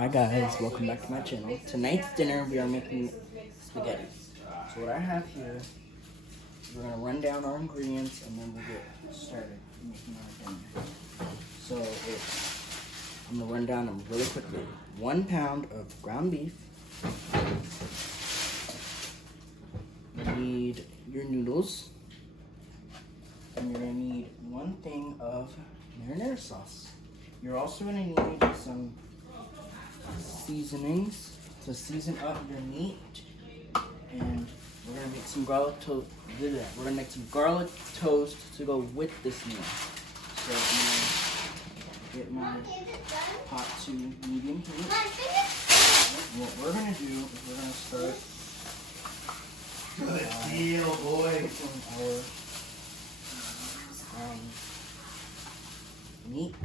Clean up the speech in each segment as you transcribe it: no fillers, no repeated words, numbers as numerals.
Hi guys, welcome back to my channel. Tonight's dinner we are making spaghetti. So what I have here, we're going to run down our ingredients and then we'll get started making our dinner. So I'm going to run down them really quickly. 1 pound of ground beef. You need your noodles. And you're going to need 1 thing of marinara sauce. You're also going to need some seasonings to season up your meat, and we're gonna make some garlic toast. We're gonna make some garlic toast to go with this meal. So I'm gonna get my pot to medium heat. What we're gonna do is we're gonna start. Good deal, boy. Our meat.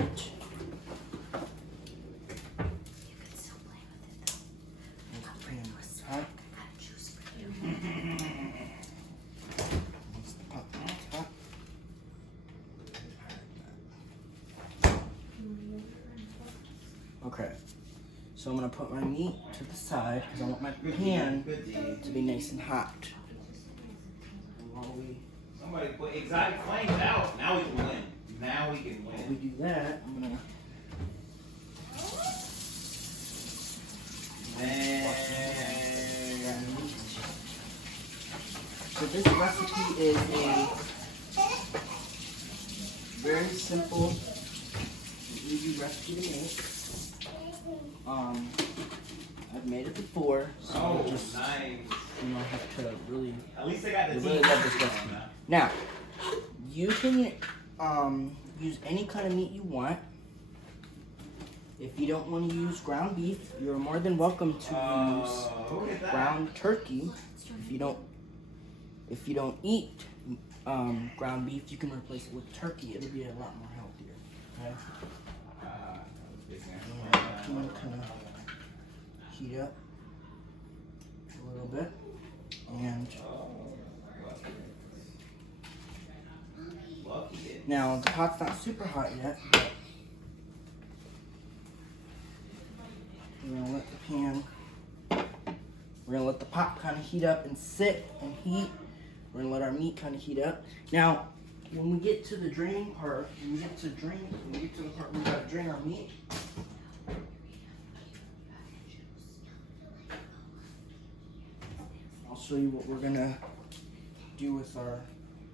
Okay, so I'm gonna put my meat to the side because I want my pan to be nice and hot. Somebody put exotic flames out. Now we can win. Now we can While we win. do that, I'm gonna So this recipe is a very simple and easy recipe to make. I've made it before, so Oh, just nice. have to really, At least I got the really team. love this recipe. Now, you can use any kind of meat you want. If you don't want to use ground beef, you're more than welcome to Look at use that. ground turkey. If you don't eat ground beef, you can replace it with turkey. It'll be a lot more healthier. Okay. I'm gonna kind of heat up a little bit, and now the pot's not super hot yet, but we're gonna let the pan, we're gonna let the pot kind of heat up and sit and heat. We're gonna let our meat kind of heat up. Now, when we get to the draining part, when we get to the part where we gotta drain our meat, I'll show you what we're gonna do with our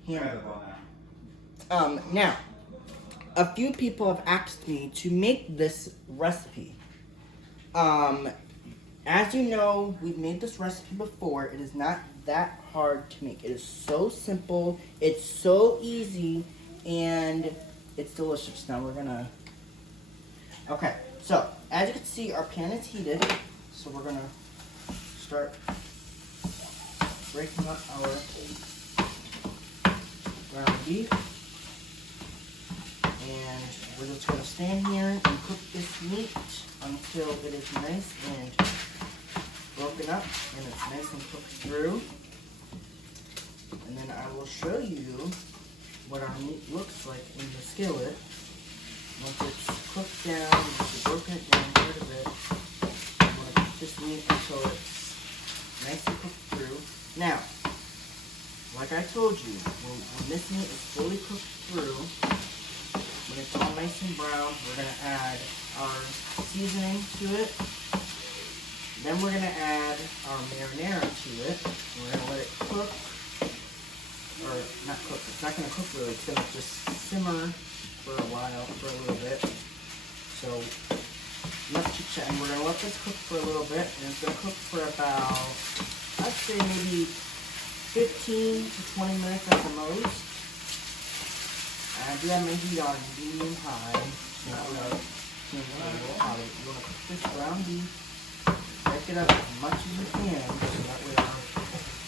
hamburger. Now, a few people have asked me to make this recipe. As you know, we've made this recipe before. It is not that hard to make. It is so simple, it's so easy, and it's delicious. Now we're gonna, okay, so as you can see, our pan is heated, so we're gonna start breaking up our ground beef. And we're just going to stand here and cook this meat until it is nice and broken up and it's nice and cooked through. And then I will show you what our meat looks like in the skillet. Once it's cooked down, once you've broken it down quite a bit, I'm going to cook this meat until it's nice and cooked through. Now, like I told you, when this meat is fully cooked through, when it's all nice and brown, we're going to add our seasoning to it. Then we're going to add our marinara to it. We're going to let it cook. Or not cook. It's not going to cook really. It's going to just simmer for a while, for a little bit. So let's chit-chat. And we're going to let this cook for a little bit. And it's going to cook for about, I'd say maybe 15 to 20 minutes at the most. I do have my heat on medium high. So you want to cook this ground beef, break it up as much as you can, so that way our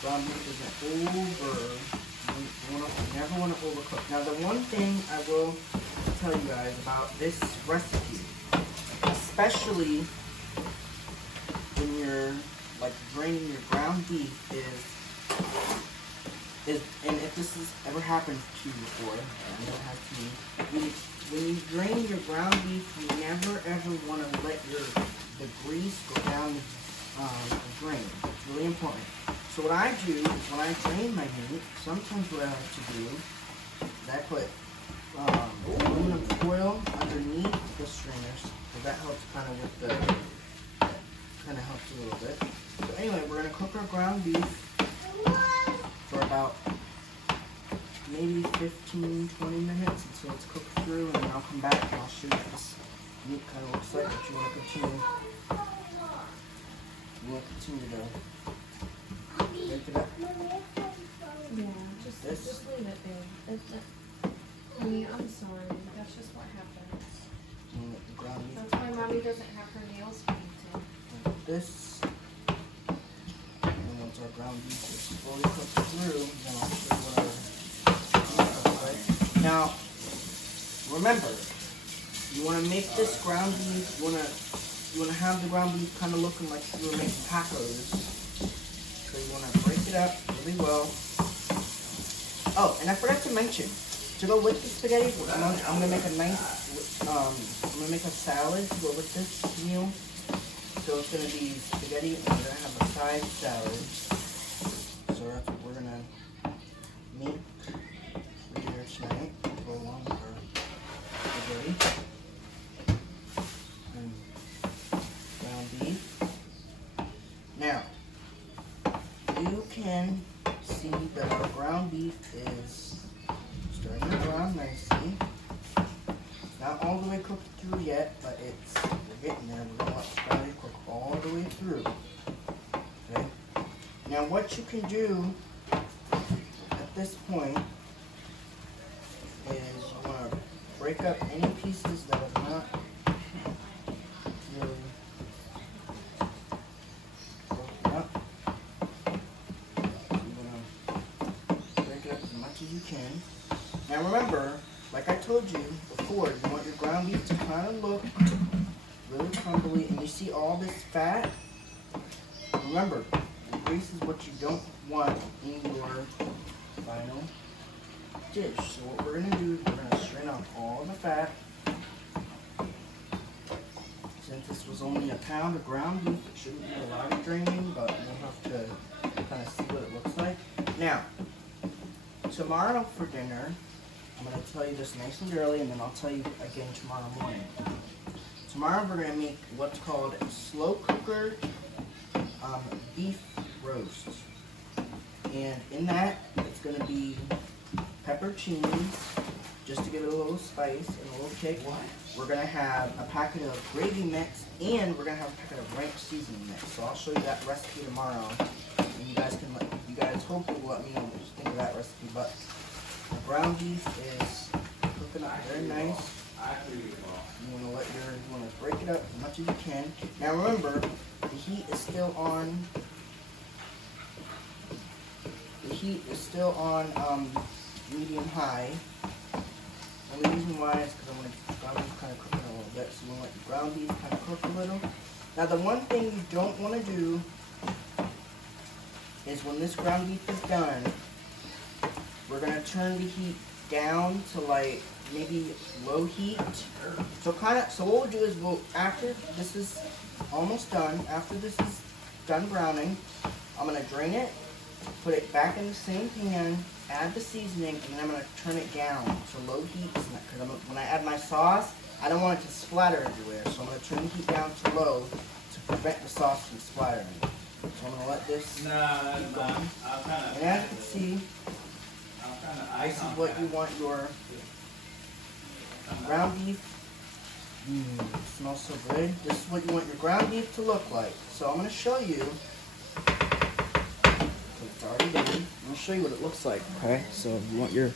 ground beef isn't you never want to overcook. Now the one thing I will tell you guys about this recipe, especially when you're like draining your ground beef, is and if this has ever happened to you before, and it has to me, when you drain your ground beef, you never ever want to let the what I do is when I drain my meat, sometimes what I like to do is I put aluminum foil underneath the stringers, so that helps kind of with the, kind of helps a little bit. So anyway, we're gonna cook our ground beef for about maybe 15-20 minutes until it's cooked through, and then I'll come back and I'll show you what this meat kind of looks like. If you want to continue, to make it up. Yeah, just leave it there. Honey, I'm sorry. That's just what happens. And the ground meat. That's why Mommy doesn't have her nails painted. Like this. And once our ground beef is fully cooked through, then I'll show you what our meat looks like. Now, remember, you want to make this ground beef. You want to have the ground beef kind of looking like you were making tacos. So you want to break it up really well. Oh, and I forgot to mention, to go with the spaghetti, I'm gonna make a nice, I'm gonna make a salad to go with this meal. So it's gonna be spaghetti, and we're gonna have a side salad. So that's what we're gonna make for dinner tonight to go along with our spaghetti and ground beef. Now, you can see that our ground beef is starting to brown nicely. It's not all the way cooked through yet, but we're getting there. We're gonna let the ground beef cook all the way through. Okay. Now, what you can do at this point is you want to break up any pieces that are not really broken up. You can. Now remember, like I told you before, you want your ground beef to kind of look really crumbly, and you see all this fat. Remember, the grease is what you don't want in your final dish. So what we're gonna do is we're gonna strain off all the fat. Since this was only a pound of ground beef, it shouldn't be a lot of draining, but we'll have to kind of see what it looks like. Now, tomorrow for dinner, I'm going to tell you this nice and early, and then I'll tell you again tomorrow morning. Tomorrow we're going to make what's called a slow cooker beef roast. And in that, it's going to be pepperoncinis, just to give it a little spice and a little kick. We're going to have a packet of gravy mix, and we're going to have a packet of ranch seasoning mix. So I'll show you that recipe tomorrow, and you guys hopefully will let me know what you think of that recipe. But the ground beef is cooking up very nice. You want to break it up as much as you can. Now remember, the heat is still on. The heat is still on medium high. And the reason why is because I want the ground beef kind of cooking a little bit. So you want to let the ground beef kind of cook a little. Now the one thing you don't want to do is when this ground beef is done, we're going to turn the heat down to like maybe low heat. So what we'll do is after this is almost done, after this is done browning, I'm going to drain it, put it back in the same pan, add the seasoning, and then I'm going to turn it down to low heat. Because when I add my sauce, I don't want it to splatter everywhere. So I'm going to turn the heat down to low to prevent the sauce from splattering. So I'm going to let this keep going. And as you can see, this is what you want your ground beef. It smells so good. This is what you want your ground beef to look like. So I'm going to show you. It's already done. I'm going to show you what it looks like. Okay, so you want your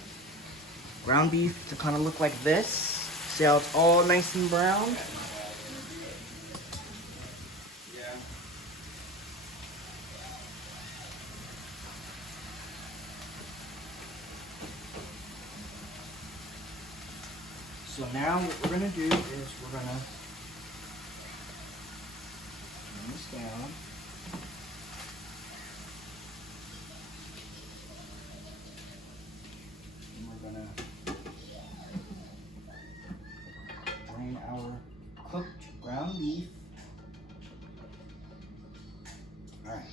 ground beef to kind of look like this. See how it's all nice and brown? So now what we're going to do is we're going to turn this down. And we're going to drain our cooked ground beef. Alright.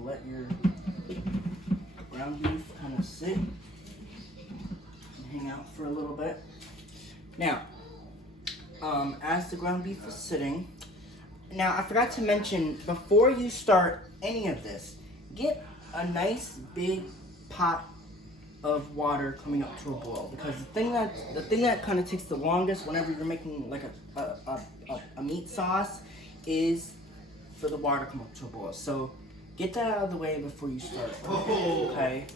gonna let your ground beef kind of sit and hang out for a little bit. Now, as the ground beef is sitting, now I forgot to mention, before you start any of this, get a nice big pot of water coming up to a boil, because the thing that kind of takes the longest whenever you're making like a meat sauce is for the water to come up to a boil. So get that out of the way before you start. Okay,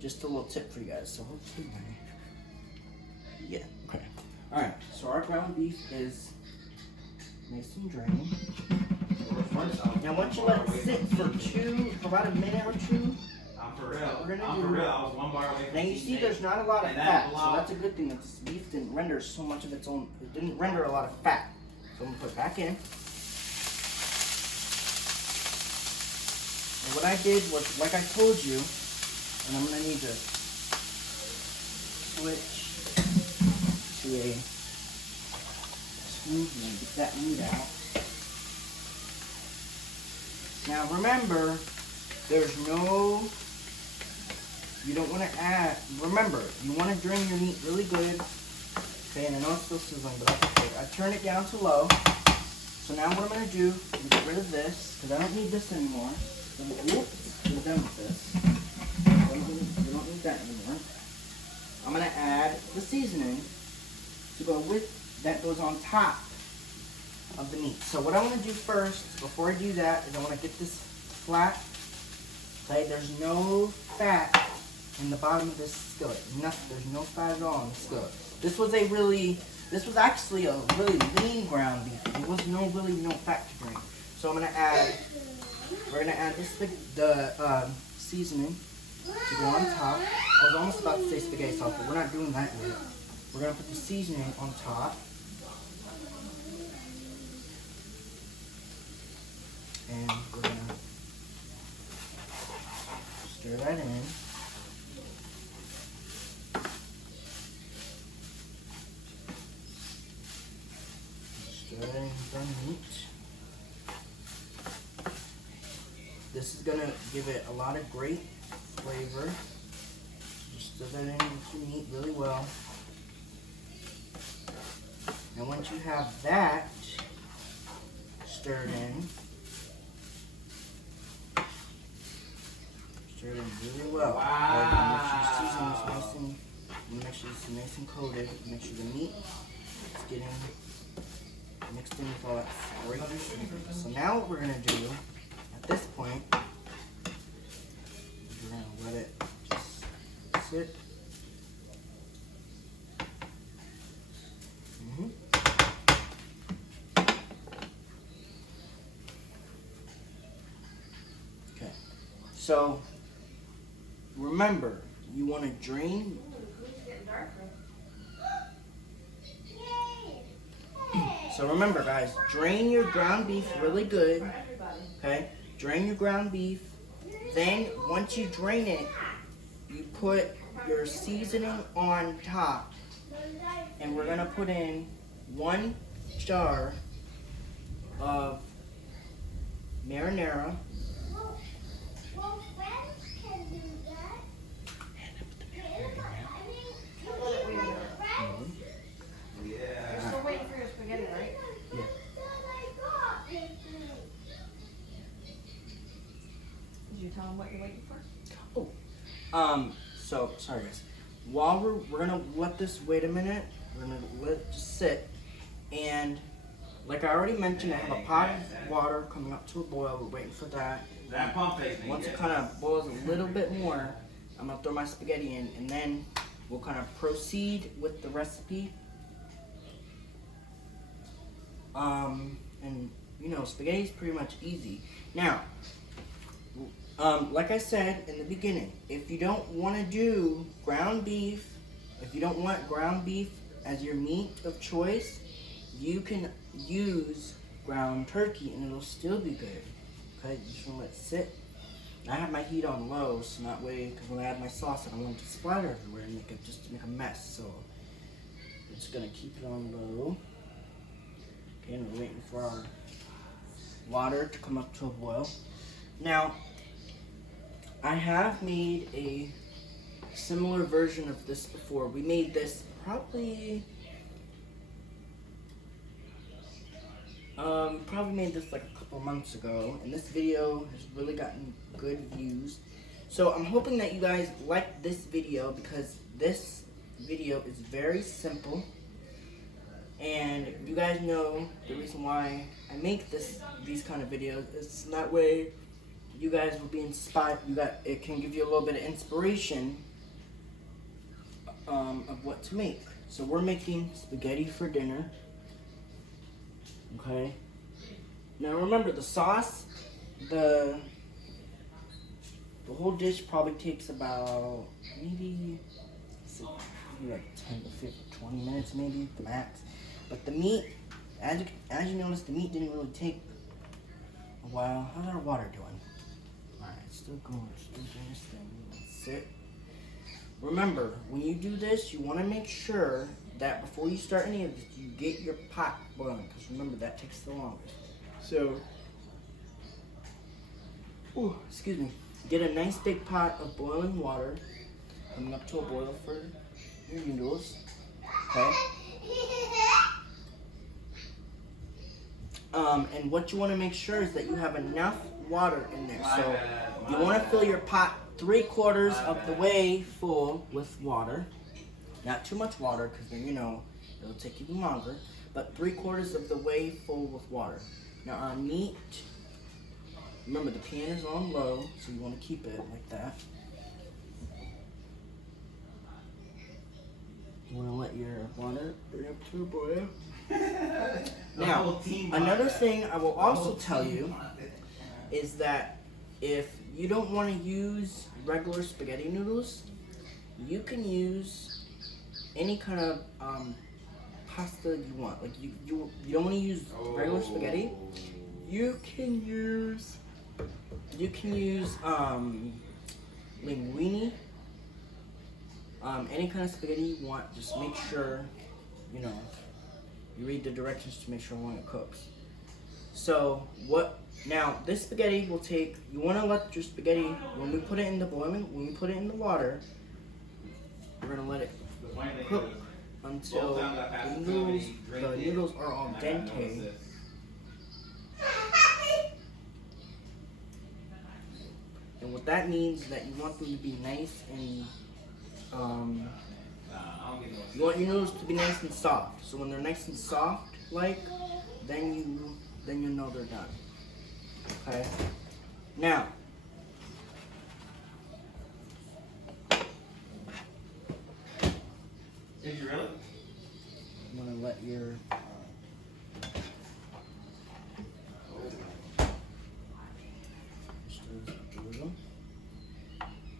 just a little tip for you guys. So hopefully, yeah, okay. All right, so our ground beef is nice and drained. Now once you let it sit for about a minute or two, I'm for real. We're gonna I'm do- for real. I was 1 bar away from now you see there's not a lot of And fat, that so block- that's a good thing that this beef didn't render so much of its own, it didn't render a lot of fat. So I'm gonna put it back in. And what I did was, like I told you, and I'm gonna need to switch to a smooth one, get that meat out. Now remember, you don't want to add, remember, you want to drain your meat really good. Okay, and I know it's still sizzling, but that's okay. I turn it down to low. So now what I'm going to do is get rid of this, because I don't need this anymore. So, whoops, we're done with this. We don't need that anymore. I'm going to add the seasoning to go with, that goes on top of the meat. So what I want to do first, before I do that, is I want to get this flat. Okay, there's no fat in the bottom of this skillet. Nothing. There's no fat at all in the skillet. This was actually a really lean ground beef. There was no fat to drain. So we're gonna add the seasoning to go on top. I was almost about to say spaghetti sauce, but we're not doing that yet. We're gonna put the seasoning on top. And we're gonna stir that in. Stir that in with the meat. This is gonna give it a lot of great flavor. Just stir that in with the meat really well. And once you have that stirred in, stir it in really well. Wow. Make sure your seasoning is make sure it's nice and coated. Make sure the meat is getting mixed in with all that great flavor. So now what we're gonna do at this point is we're gonna let it just sit. Okay. So remember, you want to drain. So remember, guys, drain your ground beef really good. Okay, drain your ground beef. Then once you drain it, you put your seasoning on top, and we're gonna put in 1 jar of marinara. Yeah. Still waiting for your spaghetti, right? Did you tell them what you're waiting for? So sorry guys. While we're gonna let this wait a minute. We're gonna let it just sit. And like I already mentioned, I have a pot of water coming up to a boil. We're waiting for that. That pump face Once it kind of boils a little bit more, I'm gonna throw my spaghetti in, and then we'll kind of proceed with the recipe. And you know, spaghetti is pretty much easy. Now, like I said in the beginning, if you don't want to do ground beef, if you don't want ground beef as your meat of choice, you can use ground turkey and it'll still be good. Okay, you just want to let it sit. I have my heat on low, so that way, because when I add my sauce, I don't want it to splatter everywhere and make a mess. So we're just gonna keep it on low. Okay, and we're waiting for our water to come up to a boil. Now, I have made a similar version of this before. We made this probably made this like a couple months ago, and this video has really gotten good views. So I'm hoping that you guys like this video, because this video is very simple, and you guys know the reason why I make these kind of videos is that way you guys will be inspired. It can give you a little bit of inspiration of what to make. So we're making spaghetti for dinner. Okay. Now remember, the sauce, the whole dish probably takes about maybe like 10 to 15, 20 minutes maybe, the max. But the meat, as you notice, the meat didn't really take a while. How's our water doing? Alright, it's still going, still doing this thing. That's it. Remember, when you do this, you want to make sure that before you start any of this, you get your pot boiling, because remember, that takes the longest. So, excuse me, get a nice big pot of boiling water, coming up to a boil for your noodles, okay? And what you want to make sure is that you have enough water in there. So, you want to fill your pot 3/4 of the way full with water. Not too much water, because then it'll take even longer. But 3/4 of the way full with water. Now our meat, remember the pan is on low, so you want to keep it like that. You want to let your water bring up to a boil. Now, another thing I will also tell you is that if you don't want to use regular spaghetti noodles, you can use any kind of pasta you want. Like you don't want to use regular spaghetti. You can use linguine. Any kind of spaghetti you want. Just make sure you read the directions to make sure how long it cooks. So now this spaghetti will take. You want to let your spaghetti, when we put it in the the water, we're gonna let it cook until the noodles are al dente. And what that means is that you want them to be nice and you want your noodles to be nice and soft. So when they're nice and soft, then you know they're done. Okay. Now, Did you really? I'm gonna let your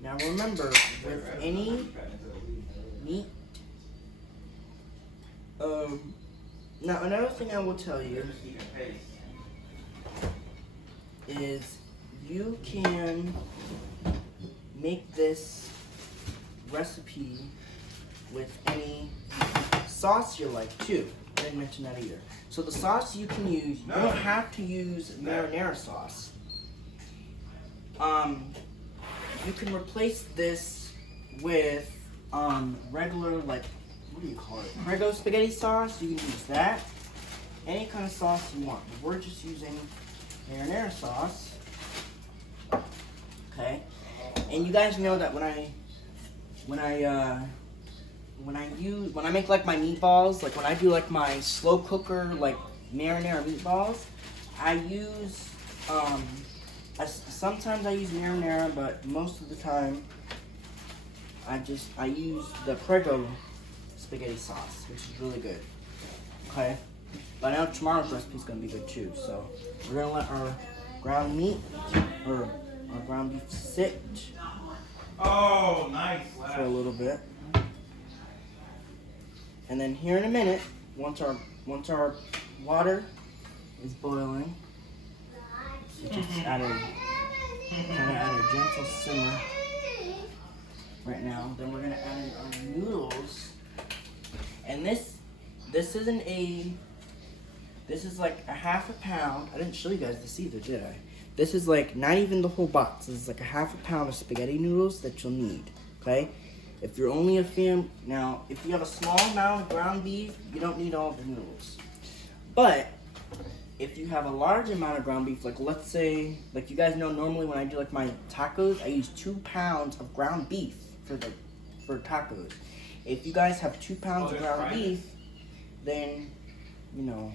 now remember, with any meat, now another thing I will tell you is you can make this recipe with any sauce you like too. I didn't mention that either. So the sauce you can use, you don't have to use marinara sauce. You can replace this with regular, what do you call it? Prego spaghetti sauce. You can use that. Any kind of sauce you want. But we're just using marinara sauce. Okay. And you guys know that when I make like my meatballs, like when I do like my slow cooker like marinara meatballs, I use sometimes I use marinara, but most of the time I use the Prego spaghetti sauce, which is really good. Okay, but now tomorrow's recipe is gonna be good too. So we're gonna let our ground meat or our ground beef sit Oh, nice. for a little bit. And then here in a minute, once our water is boiling, which is kind of at a gentle simmer right now, then we're gonna add in our noodles. And this is like a 1/2 pound. I didn't show you guys this either, did I? This is like not even the whole box. This is like a half a pound of spaghetti noodles that you'll need. Okay? If you're only a fan, now if you have a small amount of ground beef, you don't need all the noodles. But if you have a large amount of ground beef, like let's say, like you guys know, normally when I do like my tacos, I use 2 pounds of ground beef for tacos. If you guys have 2 pounds of ground beef, then you know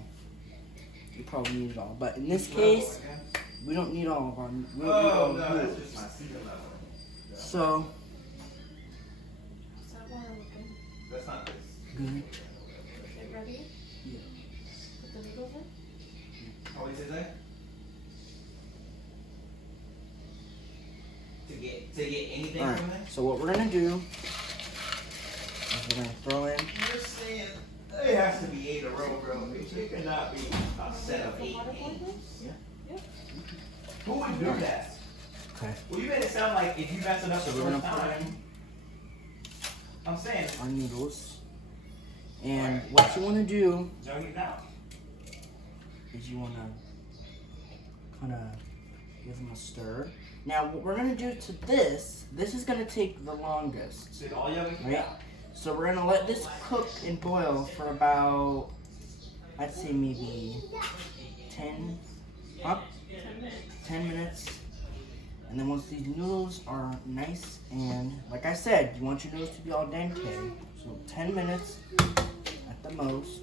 you probably need it all. But in this case, we don't need all of our. We don't need all Oh, the no, that's noodles. just my secret level. So How's that water looking? That's not this. good. Is it ready? Yeah. Put the noodles in? Oh, what did you say? To get anything All right. from there? So what we're gonna do is we're gonna throw in. You're saying it has to be 8 in a row, bro. It cannot be a set of 8 games. Yeah. Who would do that? Okay. Well, you made it sound like if you mess it up the So we're first gonna put time. in I'm saying, our noodles, and what you want to do jug it out. is you want to kind of give them a stir. Now what we're gonna do to this is gonna take the longest. So all you have to Right. So we're gonna let this cook and boil for about, I'd say maybe 10 minutes. And then once these noodles are nice and, like I said, you want your noodles to be al dente. So 10 minutes at the most.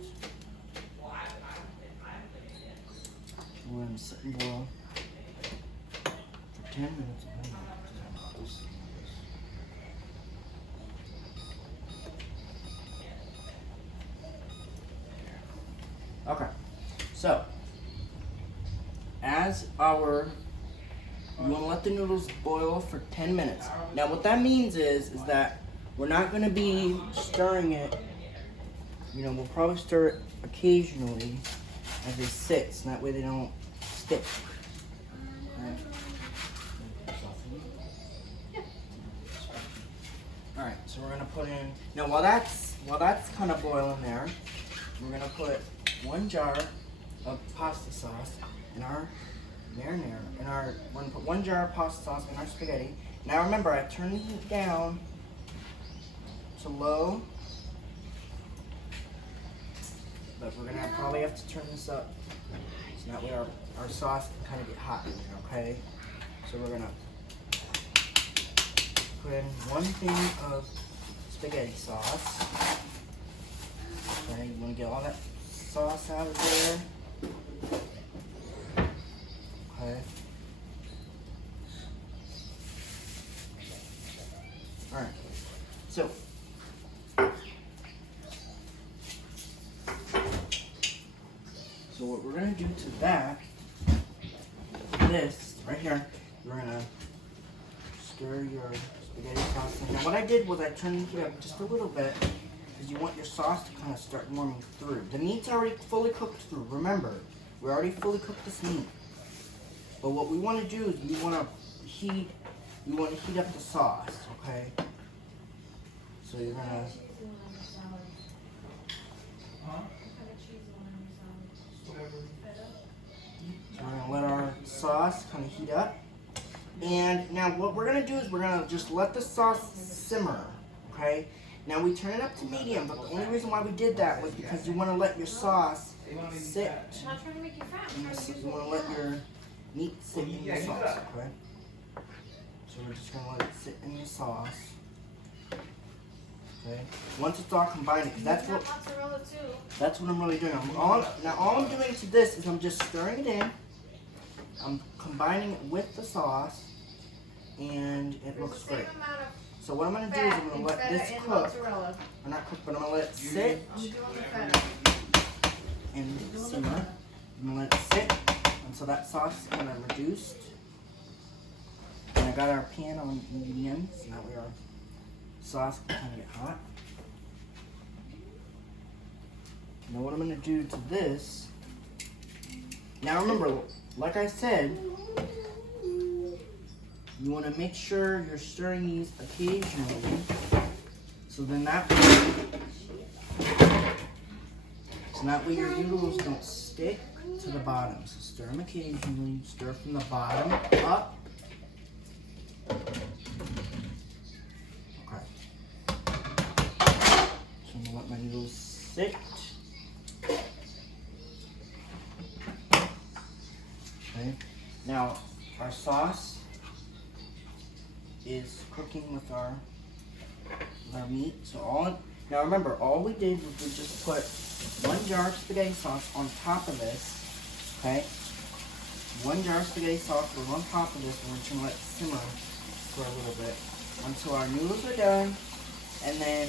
We're gonna sit and boil for 10 minutes. Okay, so as you want to let the noodles boil for 10 minutes. Now what that means is that we're not going to be stirring it. You know, we'll probably stir it occasionally as they sit, so that way they don't stick. Alright, so we're going to put in, now while that's kind of boiling there, we're going to put 1 jar of pasta sauce in our marinara, we're gonna put 1 jar of pasta sauce in our spaghetti. Now remember, I turned the heat down to low, but we're gonna probably have to turn this up, so that way our sauce can kind of get hot in there, okay? So we're gonna put in 1 thing of spaghetti sauce. Okay, you wanna get all that sauce out of there. Okay. Alright. So what we're gonna do to that, this right here, we're gonna stir your spaghetti sauce in. Now what I did was I turned the heat up just a little bit because you want your sauce to kind of start warming through. The meat's already fully cooked through. Remember, we already fully cooked this meat. But what we want to do is we want to heat up the sauce, okay? So you're gonna. Huh? So we're gonna let our sauce kind of heat up. And now what we're gonna do is we're gonna just let the sauce simmer, okay? Now we turn it up to medium, but the only reason why we did that was because you want to let your sauce sit. I'm not trying to make you fat. I'm trying to make You want to let your meat sit in the sauce, okay? So we're just gonna let it sit in the sauce. Okay. Once it's all combined, 'cause that's what mozzarella too. that's what I'm really doing. All I'm doing to this is I'm just stirring it in. I'm combining it with the sauce, and it looks great. So what I'm gonna do is I'm gonna let this cook. Or not cook, but I'm gonna let it sit I'm doing the feta. and simmer. I'm gonna let it sit until that sauce is kind of reduced. And I got our pan on medium, so now our sauce can kind of get hot. Now what I'm gonna do to this. Now remember, like I said, you want to make sure you're stirring these occasionally, so then that way your noodles don't stick. to the bottom. So stir them occasionally. Stir from the bottom up. Okay. So I'm gonna let my noodles sit. Okay. Now our sauce is cooking with our meat. So now remember, all we did was we just put 1 jar of spaghetti sauce on top of this. Okay. 1 jar of spaghetti sauce was on top of this, and we're just gonna let it simmer for a little bit until our noodles are done, and then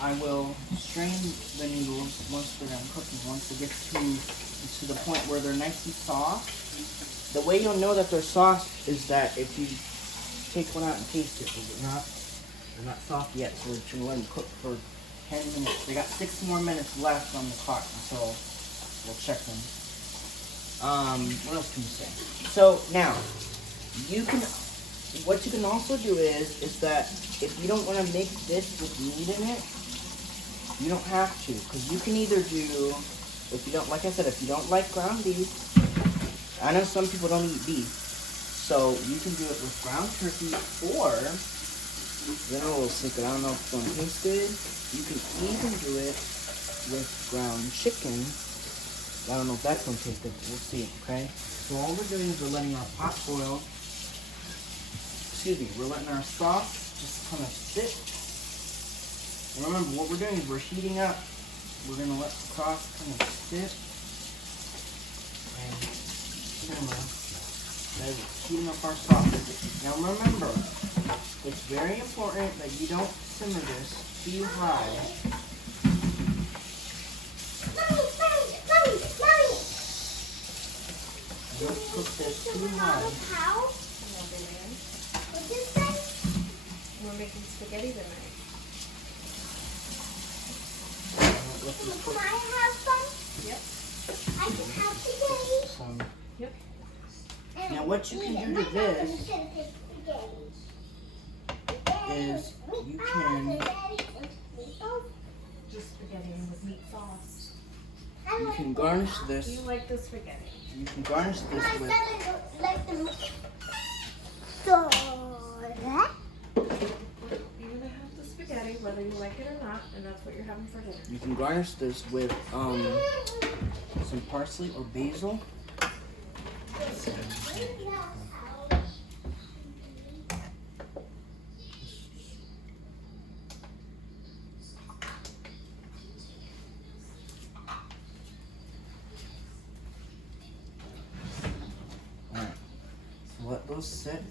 I will strain the noodles once they're done cooking. Once it gets to the point where they're nice and soft. The way you'll know that they're soft is that if you take one out and taste it, they're not soft yet. So we're just gonna let them cook for 10 minutes. They got 6 more minutes left on the clock until we'll check them. What else can you say? So now, what you can also do is that if you don't want to make this with meat in it, you don't have to, because you can either do, if you don't, like I said, if you don't like ground beef, I know some people don't eat beef, so you can do it with ground turkey, or, then a little secret, I don't know if it's going to taste good, you can even do it with ground chicken. I don't know if that's going to taste good, but we'll see, okay? So all we're doing is we're letting our pot boil. We're letting our sauce just kind of sit. And remember, what we're doing is we're heating up. We're going to let the sauce kind of sit and simmer as it's heating up our sauce. Now remember, it's very important that you don't simmer this too high. Don't cook this too high. We're making spaghetti tonight. Can I have some? Yep. I can have spaghetti. Yep. And Now what you can do to this is you can Just spaghetti with meat sauce. garnish You this. like the spaghetti? You can garnish this I with. said I don't like the meat. So that. You're gonna have the spaghetti whether you like it or not, and that's what you're having for dinner. You can garnish this with some parsley or basil. Alright, so let those sit.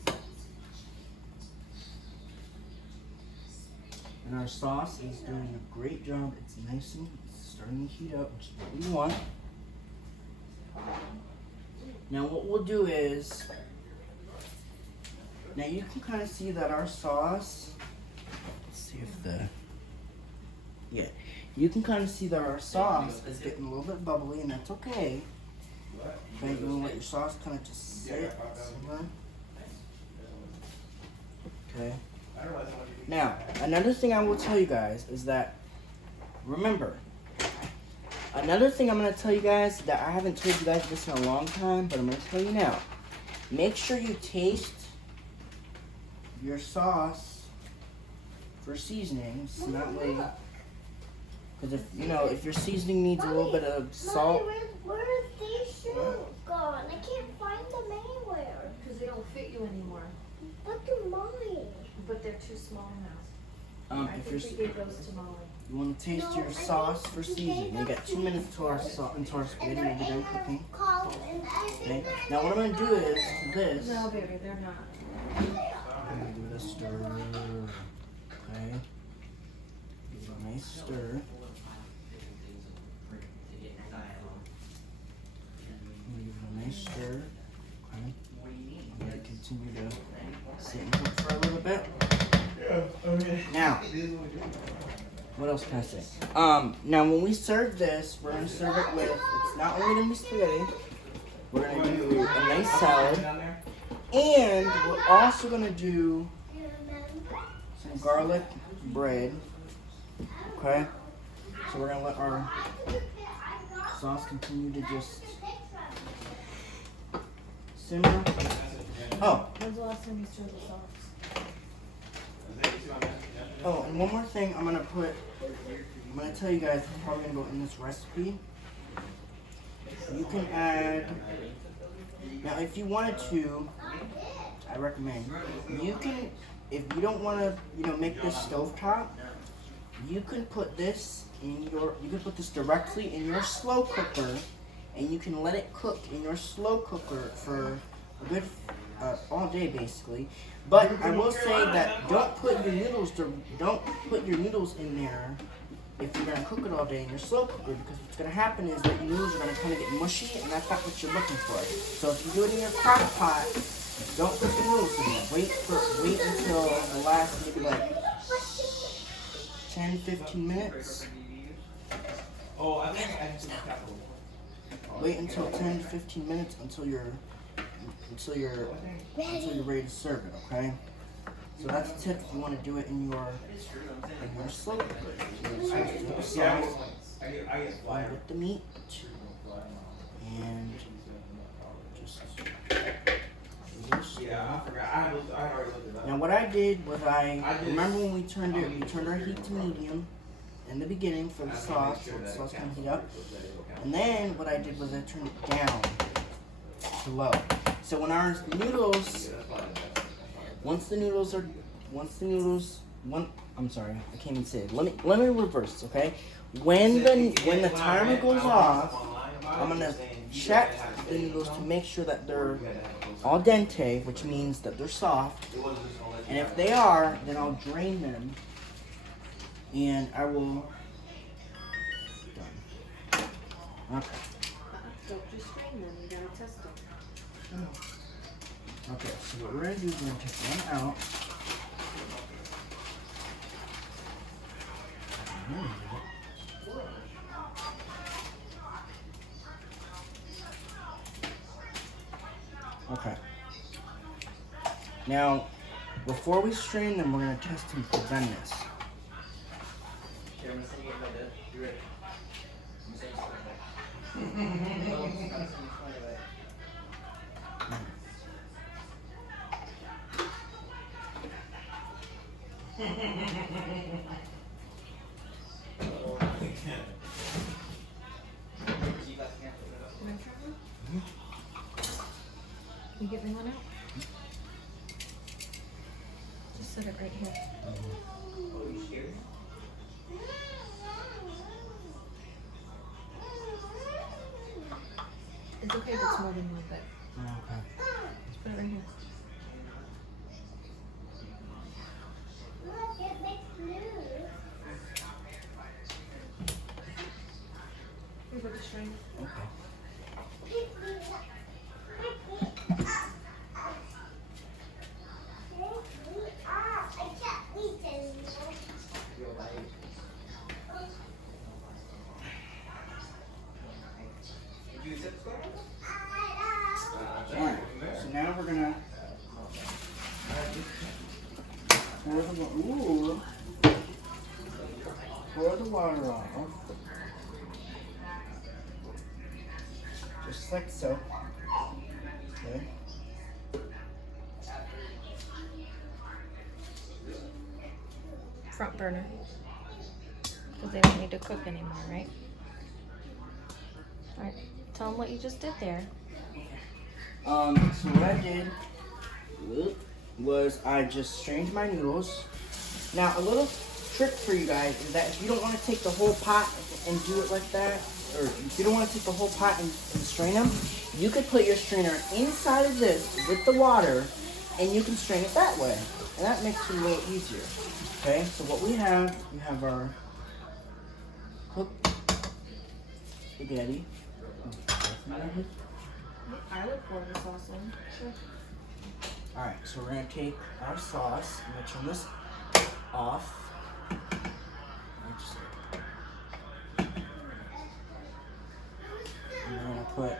And our sauce is doing a great job. It's nice and starting to heat up, which is what we want. Now what we'll do is, now you can kind of see that our sauce, let's see if you can kind of see that our sauce is getting a little bit bubbly, and that's okay. Okay, you want to let your sauce kind of just sit, simmer. Okay. Now, another thing I will tell you guys is that, remember, another thing I'm going to tell you guys that I haven't told you guys this in a long time, but I'm going to tell you now. Make sure you taste your sauce for seasoning, so that way, because if your seasoning needs a little bit of salt. Mommy, where's these shoes gone? I can't find them anywhere. Because they don't fit you anymore. But they're mine. But they're too small now. I If think we gave those to Molly. you want to taste your sauce for seasoning, you got 2 minutes to our into our spaghetti and we're done cooking. Okay. Now what I'm going to do is to this. No, baby, they're not. I'm going to give it a stir. Okay. Give it a nice stir. Give it a nice stir. Okay. I'm going to continue to sit and cook for a little bit. Now, what else can I say? Now when we serve this, we're going to serve it with, it's not only going to be spaghetti, we're going to do a nice salad, and we're also going to do some garlic bread, okay? So we're going to let our sauce continue to just simmer. Oh, When's the last time you stirred the sauce? oh, and one more thing I'm gonna tell you guys, it's probably gonna go in this recipe. You can add, now if you wanted to, I recommend, you can, if you don't wanna, make this stovetop, you can put this directly in your slow cooker, and you can let it cook in your slow cooker for a good, all day basically. But I will say that don't put your noodles in there if you're gonna cook it all day in your slow cooker, because what's gonna happen is that your noodles are gonna kind of get mushy, and that's not what you're looking for. So if you do it in your crock pot, don't put the noodles in there. Wait until the last maybe like 10-15 minutes. Oh, I think I just capital. Wait until 10-15 minutes until you're ready to serve it, okay? So that's a tip if you want to do it in your slow cooker. So take the sauce, add with the meat, and just Yeah, I forgot. I already looked it up. Now what I did was remember when we turned our heat to medium in the beginning for the sauce, so the sauce can heat up. And then what I did was I turned it down to low. So when our noodles, I'm sorry, I can't even say it. Let me reverse, okay? When the timer goes off, I'm gonna check the noodles to make sure that they're al dente, which means that they're soft. And if they are, then I'll drain them, and I will. Done. Okay. Don't just strain them, you gotta test them. Okay, so what we're gonna do is we're gonna take one out. Okay. Now, before we strain them, we're gonna test them for Venice. Can I try one? Can you get me one out? Just set it right here. It's okay if it's more than one, but Okay. just put it right here. Look, it makes blue. Here, put the string. Okay. Pick me up. Pick me up. Pick me up. I can't reach anymore. Alright, so now we're gonna pour the water off. Just like so. Okay. Front burner. Because they don't need to cook anymore, right? Alright, tell them what you just did there. So what I did was I just strained my noodles. Now, a little trick for you guys is that if you don't want to take the whole pot and do it like that, or if you don't want to take the whole pot and strain them, you could put your strainer inside of this with the water, and you can strain it that way. And that makes it a little easier. Okay, so what we have our cooked spaghetti. I would pour the sauce in. Sure. Alright, so we're going to take our sauce. I'm going to turn this off. And we're going to put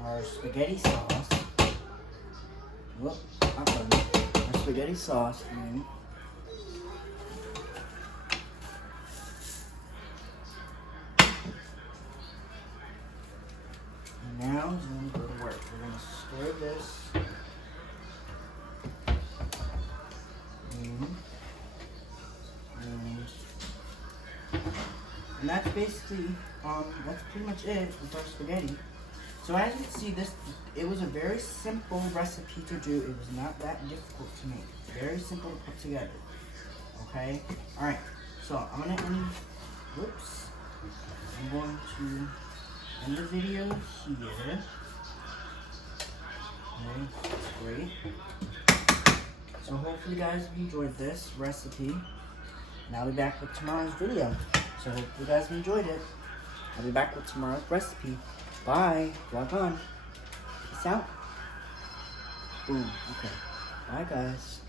our spaghetti sauce. Whoop, our spaghetti sauce in. Now is when we go to work. We're gonna stir this in, and that's basically that's pretty much it with our spaghetti. So as you can see, it was a very simple recipe to do. It was not that difficult to make. Very simple to put together. Okay? Alright, so I'm going to end the video here. Okay, that's great. So hopefully you guys enjoyed this recipe. And I'll be back with tomorrow's video. So hope you guys enjoyed it. I'll be back with tomorrow's recipe. Bye. Vlog on. Peace out. Boom. Okay. Bye, guys.